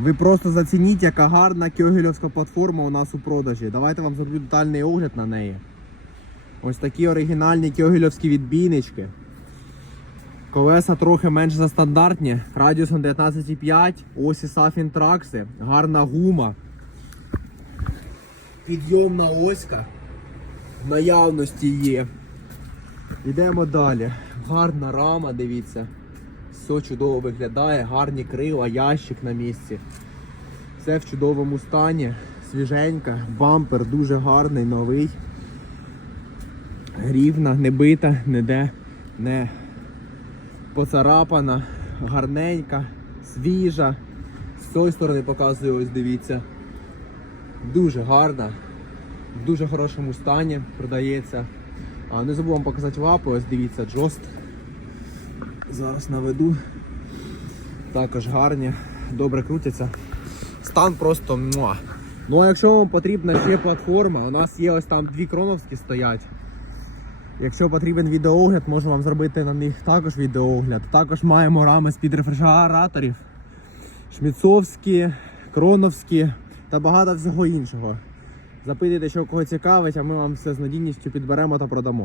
Ви просто зацініть, яка гарна кьогельовська платформа у нас у продажі. Давайте вам зроблю детальний огляд на неї. Ось такі оригінальні кьогельовські відбійнички. Колеса трохи менш за стандартні, радіусом 19,5, осі Safin Trax, гарна гума. Підйомна оська в наявності є. Йдемо далі. Гарна рама, дивіться. Все чудово виглядає, гарні крила, ящик на місці. Все в чудовому стані, свіженька, бампер дуже гарний, новий. Рівна, не бита, ніде не поцарапана, гарненька, свіжа. З цієї сторони показую, ось дивіться. Дуже гарна, в дуже хорошому стані продається. А не забув вам показати лапи, ось дивіться, джост. Зараз наведу. Також гарні, добре крутяться. Стан просто муа. Ну а якщо вам потрібна ще платформа, у нас є ось там дві кроновські стоять. Якщо потрібен відеоогляд, можу вам зробити на них також відеоогляд. Також маємо рами з-під рефрижераторів, шміцовські, кроновські та багато всього іншого. Запитуйте, що кого цікавить, а ми вам все з надійністю підберемо та продамо.